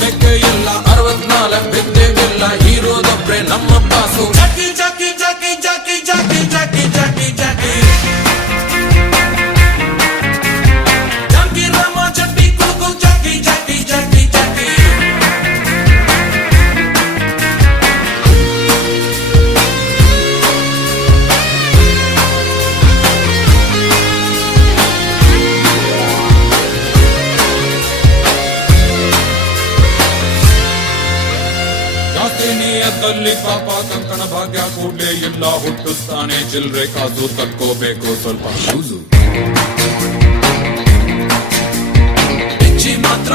ಮೆಕ್ಕೆ ಇಲ್ಲ 64 ಬಿದ್ದೆವಿಲ್ಲ ಹೀರೋದೊಬ್ರೆ ನಮ್ಮ ಬಾಸು ಜಾಕಿ ಜಾಕಿ ಜಾಕಿ ಜಾಕಿ ಜಾಕಿ ಜಾಕಿ ಜಾಕಿ ಜಾಕಿ ಜಾಕಿ ರಾಮ ಚಟ್ಟಿ ಕುಡುಕು ಜಾಕಿ ಜಾಕಿ ಜಾಕಿ ಜಾಕಿ ನಿಯತ್ತಲ್ಲಿ ಪಾಪ ಕಂಕಣ ಭಾಗ್ಯ ಕೂಡ್ಲೇ ಇಲ್ಲ ಹುಟ್ಟಿಸ್ತಾನೆ ಚಿಲ್ರೆ ಕಾಸು ತಕ್ಕೋಬೇಕು ಸ್ವಲ್ಪ ಯೂಸು ಮಾತ್ರ